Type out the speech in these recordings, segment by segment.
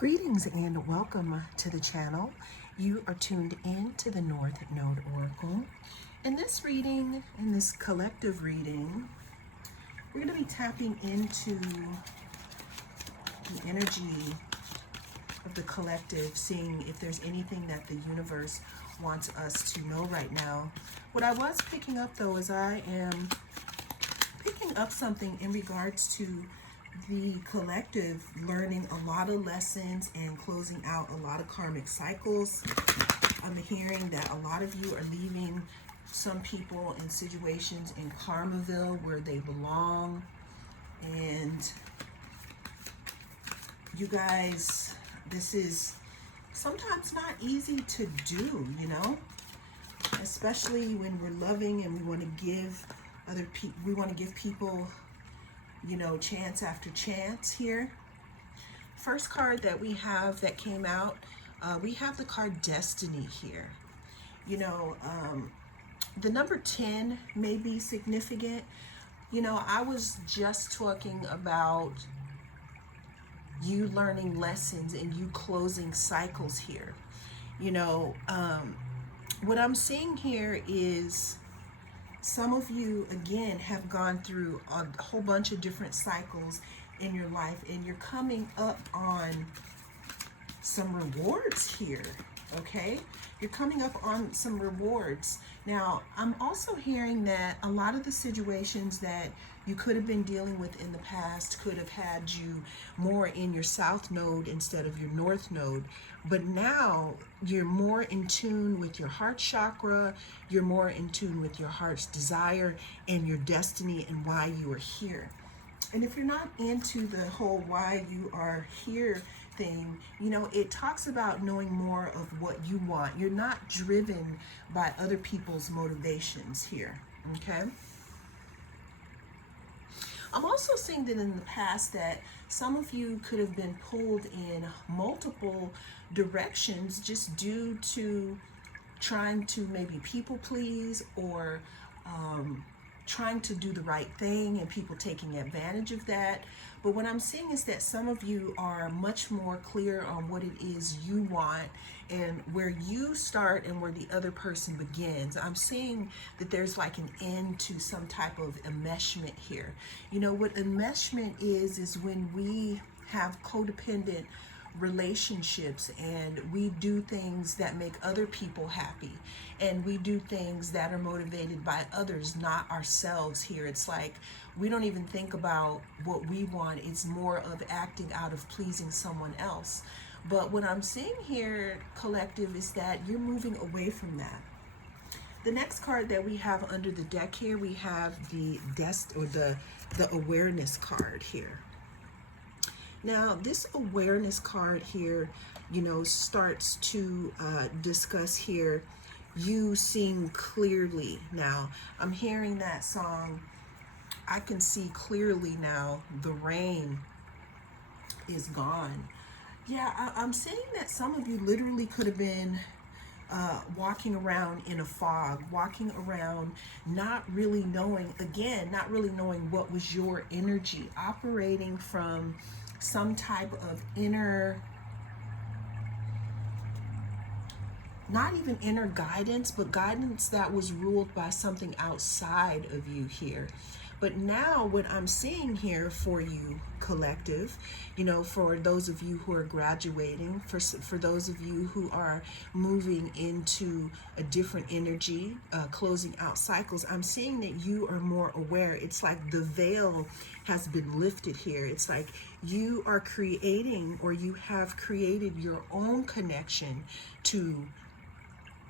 Greetings and welcome to the channel. You are tuned in to the North Node Oracle. In this reading, in this collective reading, we're going to be tapping into the energy of the collective, seeing if there's anything that the universe wants us to know right now. What I was picking up though is I am picking up something in regards to the collective learning a lot of lessons and closing out a lot of karmic cycles. I'm hearing that a lot of you are leaving some people in situations in Karmaville where they belong. And you guys, this is sometimes not easy to do, you know, especially when we're loving and we want to give other people, we want to give people, you know, chance after chance here. First card that we have that came out, we have the card Destiny here. You know, the number 10 may be significant. You know, I was just talking about you learning lessons and you closing cycles here. You know, what I'm seeing here is some of you, again, have gone through a whole bunch of different cycles in your life, and you're coming up on some rewards here, okay? You're coming up on some rewards. Now, I'm also hearing that a lot of the situations that you could have been dealing with in the past could have had you more in your south node instead of your north node. But now you're more in tune with your heart chakra, you're more in tune with your heart's desire and your destiny and why you are here. And if you're not into the whole why you are here thing, you know, it talks about knowing more of what you want. You're not driven by other people's motivations here, okay? I'm also seeing that in the past that some of you could have been pulled in multiple directions just due to trying to maybe people please or trying to do the right thing and people taking advantage of that. But what I'm seeing is that some of you are much more clear on what it is you want and where you start and where the other person begins. I'm seeing that there's like an end to some type of enmeshment here. You know, what enmeshment is when we have codependent relationships and we do things that make other people happy and we do things that are motivated by others, not ourselves here. It's like we don't even think about what we want. It's more of acting out of pleasing someone else. But what I'm seeing here, collective, is that you're moving away from that. The next card that we have under the deck here, we have the awareness card here. Now, this awareness card here, you know, starts to discuss here you seeing clearly. Now, I'm hearing that song. I can see clearly now. The rain is gone. Yeah, I'm saying that some of you literally could have been walking around in a fog, walking around not really knowing, again, not really knowing what was your energy, operating from some type of inner, not even inner guidance, but guidance that was ruled by something outside of you here. But now what I'm seeing here for you, collective, you know, for those of you who are graduating, for those of you who are moving into a different energy, closing out cycles, I'm seeing that you are more aware. It's like the veil has been lifted here. It's like you are creating, or you have created, your own connection to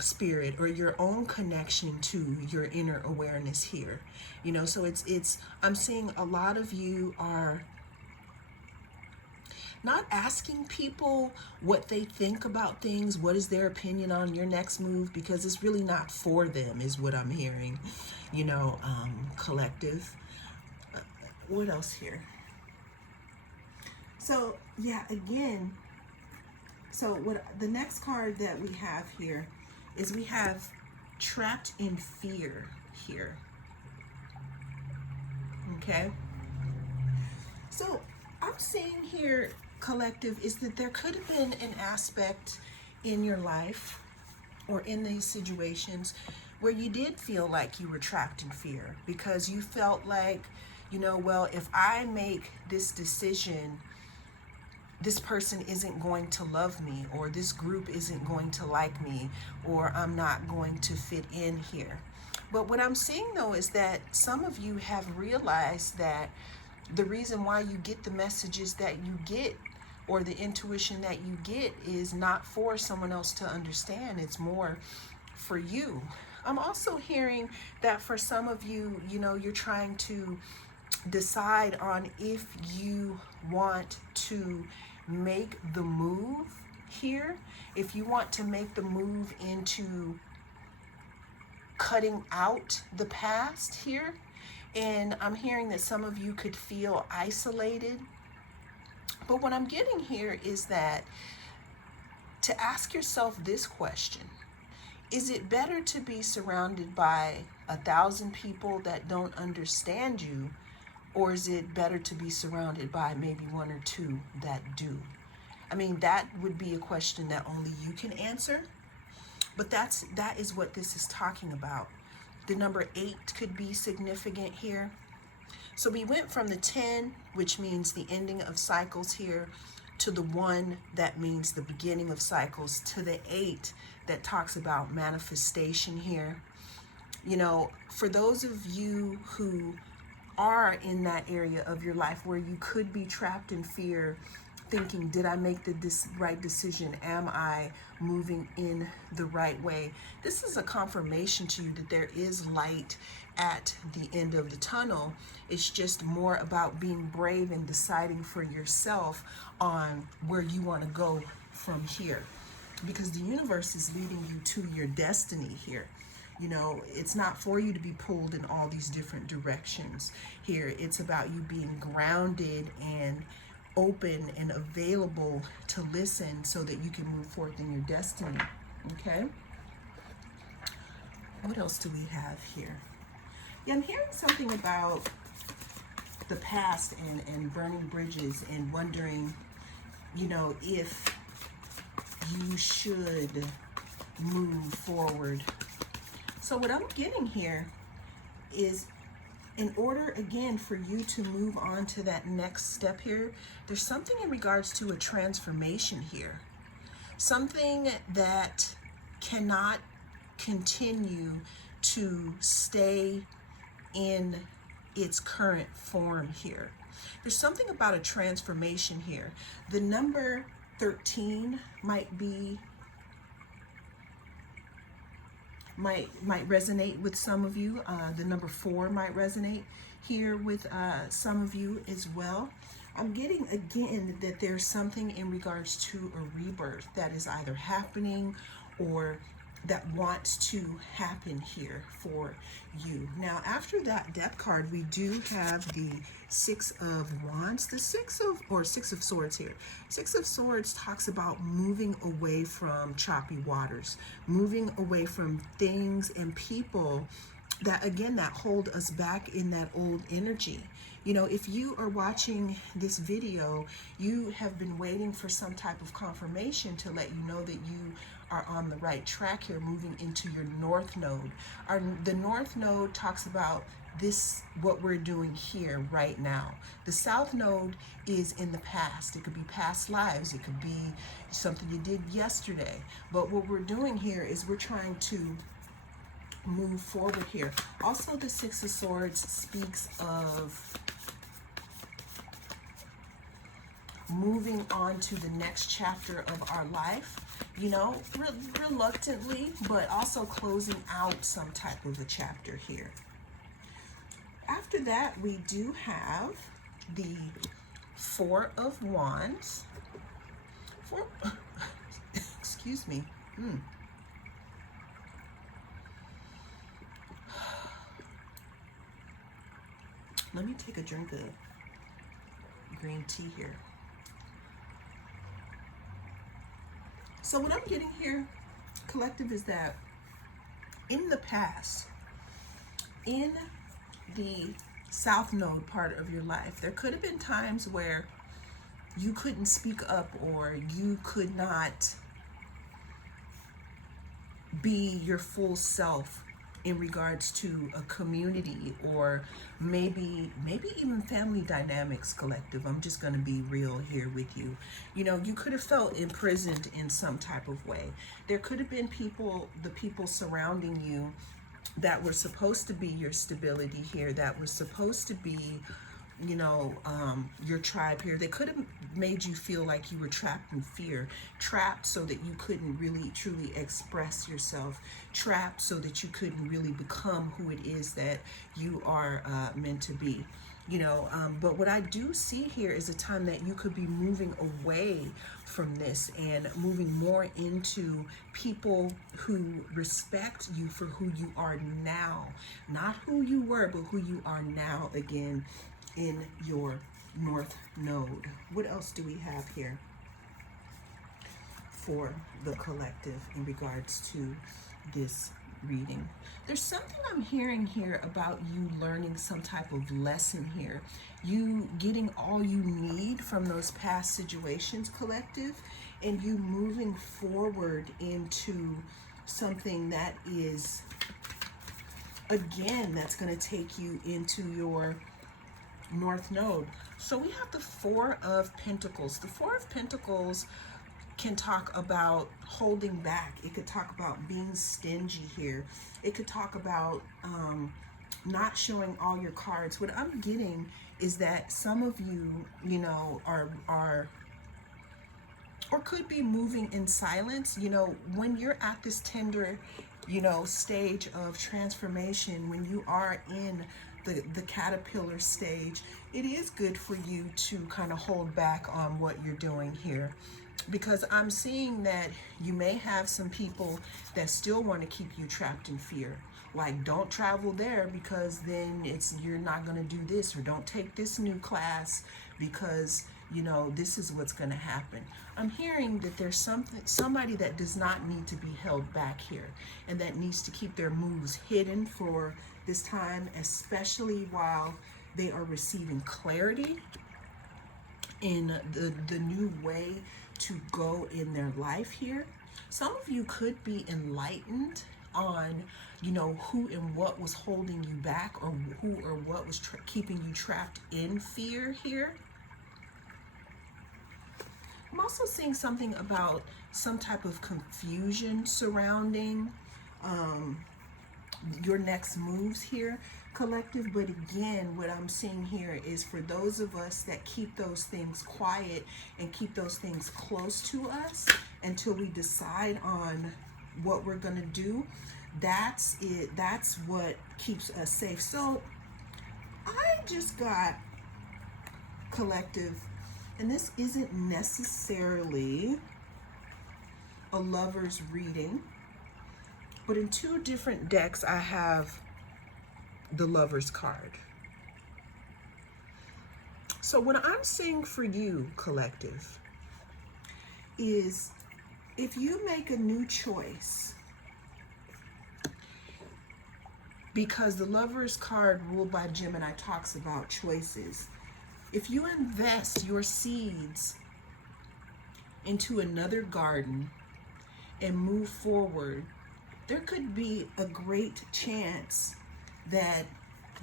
spirit, or your own connection to your inner awareness here. You know, so it's I'm seeing a lot of you are not asking people what they think about things, what is their opinion on your next move, because it's really not for them, is what I'm hearing, you know, collective. What else here? So yeah, again, so what the next card that we have here is we have trapped in fear here. Okay, so I'm seeing here collective, is that there could have been an aspect in your life or in these situations where you did feel like you were trapped in fear because you felt like, you know, well, if I make this decision, this person isn't going to love me, or this group isn't going to like me, or I'm not going to fit in here. But what I'm seeing though is that some of you have realized that the reason why you get the messages that you get or the intuition that you get is not for someone else to understand. It's more for you. I'm also hearing that for some of you, you know, you're trying to decide on if you want to make the move here, if you want to make the move into cutting out the past here. And I'm hearing that some of you could feel isolated. But what I'm getting here is that to ask yourself this question: is it better to be surrounded by 1,000 people that don't understand you, or is it better to be surrounded by maybe one or two that do? I mean, that would be a question that only you can answer. But that is what this is talking about. The number 8 could be significant here. So we went from the 10, which means the ending of cycles here, to the 1 that means the beginning of cycles, to the 8 that talks about manifestation here. You know, for those of you who are in that area of your life where you could be trapped in fear, thinking, did I make the right decision? Am I moving in the right way? This is a confirmation to you that there is light at the end of the tunnel. It's just more about being brave and deciding for yourself on where you want to go from here, because the universe is leading you to your destiny here. You know, it's not for you to be pulled in all these different directions here. It's about you being grounded and open and available to listen so that you can move forth in your destiny. Okay? What else do we have here? Yeah, I'm hearing something about the past and burning bridges and wondering, you know, if you should move forward. So what I'm getting here is, in order, again, for you to move on to that next step here, there's something in regards to a transformation here. Something that cannot continue to stay in its current form here. There's something about a transformation here. The number 13 might resonate with some of you. The number 4 might resonate here with some of you as well. I'm getting again that there's something in regards to a rebirth that is either happening or that wants to happen here for you. Now, after that death card, we do have the 6 of Wands, the 6 of Swords here. 6 of Swords talks about moving away from choppy waters, moving away from things and people that, again, that hold us back in that old energy. You know, if you are watching this video, you have been waiting for some type of confirmation to let you know that you are on the right track here, moving into your North Node. The North Node talks about this, what we're doing here right now. The South Node is in the past. It could be past lives. It could be something you did yesterday. But what we're doing here is we're trying to move forward here. Also, the 6 of Swords speaks of moving on to the next chapter of our life, you know, reluctantly, but also closing out some type of a chapter here. After that, we do have the 4 of Wands. Excuse me. Let me take a drink of green tea here. So what I'm getting here, collective, is that in the past, in the South Node part of your life, there could have been times where you couldn't speak up, or you could not be your full self in regards to a community, or maybe even family dynamics, collective. I'm just going to be real here with you. You know, you could have felt imprisoned in some type of way. There could have been people, the people surrounding you, that were supposed to be your stability here, that were supposed to be, you know, your tribe here. They could have made you feel like you were trapped in fear, trapped so that you couldn't really truly express yourself, trapped so that you couldn't really become who it is that you are meant to be. You know, but what I do see here is a time that you could be moving away from this and moving more into people who respect you for who you are now, not who you were, but who you are now, again, in your North Node. What else do we have here for the collective in regards to this reading? There's something I'm hearing here about you learning some type of lesson here. You getting all you need from those past situations, collective, and you moving forward into something that is, again, that's going to take you into your North Node. So we have the Four of Pentacles. The Four of Pentacles can talk about holding back. It could talk about being stingy here. It could talk about not showing all your cards. What I'm getting is that some of you, you know, are or could be moving in silence. You know, when you're at this tender, you know, stage of transformation, when you are in the caterpillar stage, it is good for you to kind of hold back on what you're doing here, because I'm seeing that you may have some people that still want to keep you trapped in fear. Like, don't travel there because then you're not going to do this, or don't take this new class because, you know, this is what's going to happen. I'm hearing that there's somebody that does not need to be held back here, and that needs to keep their moves hidden for this time, especially while they are receiving clarity in the new way to go in their life here. Some of you could be enlightened on, you know, who and what was holding you back, or who or what was keeping you trapped in fear here. I'm also seeing something about some type of confusion surrounding your next moves here, collective. But again, what I'm seeing here is for those of us that keep those things quiet and keep those things close to us until we decide on what we're going to do, that's it. That's what keeps us safe. So I just got, collective, and this isn't necessarily a lover's reading, but in two different decks I have the Lover's card. So what I'm seeing for you, collective, is if you make a new choice, because the Lover's card, ruled by Gemini, talks about choices. If you invest your seeds into another garden and move forward, there could be a great chance that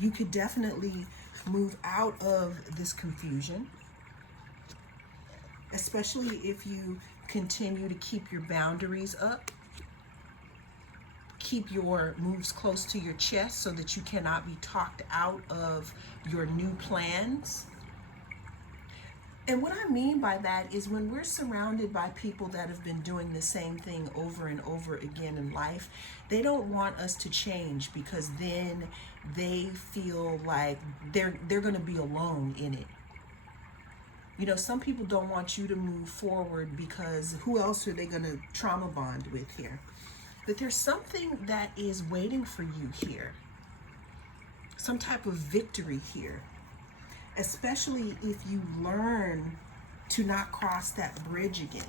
you could definitely move out of this confusion, especially if you continue to keep your boundaries up, keep your moves close to your chest so that you cannot be talked out of your new plans. And what I mean by that is, when we're surrounded by people that have been doing the same thing over and over again in life, they don't want us to change, because then they feel like they're going to be alone in it. You know, some people don't want you to move forward because who else are they going to trauma bond with here? But there's something that is waiting for you here, some type of victory here. Especially if you learn to not cross that bridge again.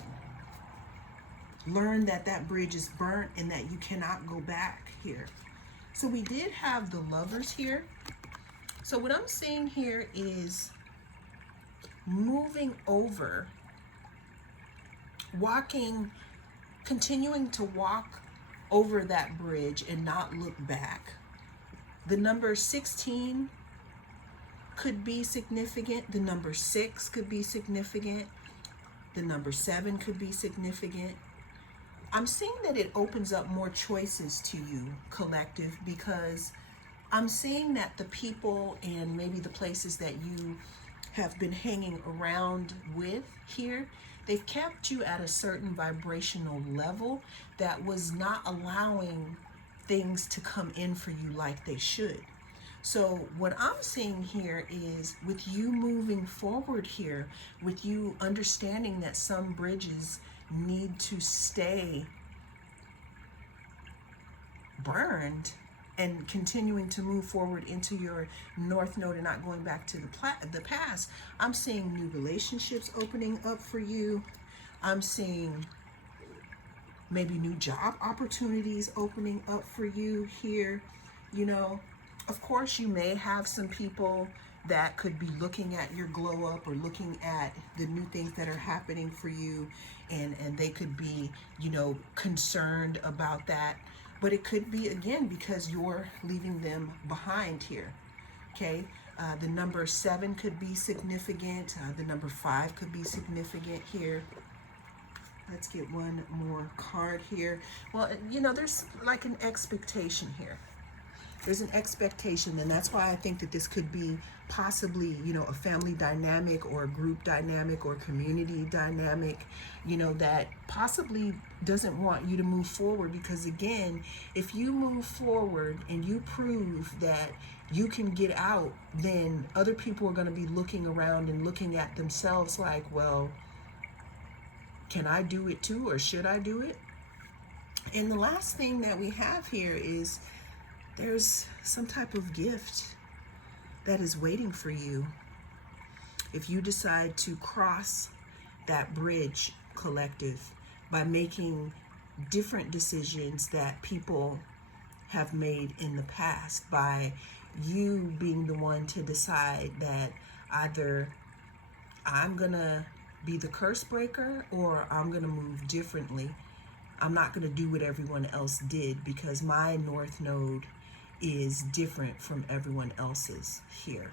Learn that that bridge is burnt and that you cannot go back here. So we did have the Lovers here. So what I'm seeing here is moving over, continuing to walk over that bridge and not look back. The number 16 could be significant. The number 6 could be significant. The number 7 could be significant. I'm seeing that it opens up more choices to you, collective, because I'm seeing that the people and maybe the places that you have been hanging around with here, they've kept you at a certain vibrational level that was not allowing things to come in for you like they should. So what I'm seeing here is with you moving forward here, with you understanding that some bridges need to stay burned and continuing to move forward into your North Node and not going back to the past, I'm seeing new relationships opening up for you. I'm seeing maybe new job opportunities opening up for you here. You know, of course, you may have some people that could be looking at your glow up or looking at the new things that are happening for you, and they could be, you know, concerned about that. But it could be, again, because you're leaving them behind here, okay? The number 7 could be significant. The number 5 could be significant here. Let's get one more card here. Well, you know, there's like an expectation here. There's an expectation, and that's why I think that this could be possibly, you know, a family dynamic or a group dynamic or community dynamic, you know, that possibly doesn't want you to move forward. Because again, if you move forward and you prove that you can get out, then other people are going to be looking around and looking at themselves like, well, can I do it too, or should I do it? And the last thing that we have here is there's some type of gift that is waiting for you if you decide to cross that bridge, collective, by making different decisions that people have made in the past, by you being the one to decide that either I'm gonna be the curse breaker or I'm gonna move differently. I'm not gonna do what everyone else did because my North Node is different from everyone else's here.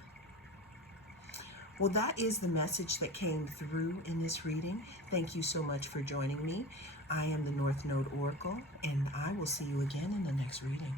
Well, that is the message that came through in this reading. Thank you so much for joining me. I am the North Node Oracle, and I will see you again in the next reading.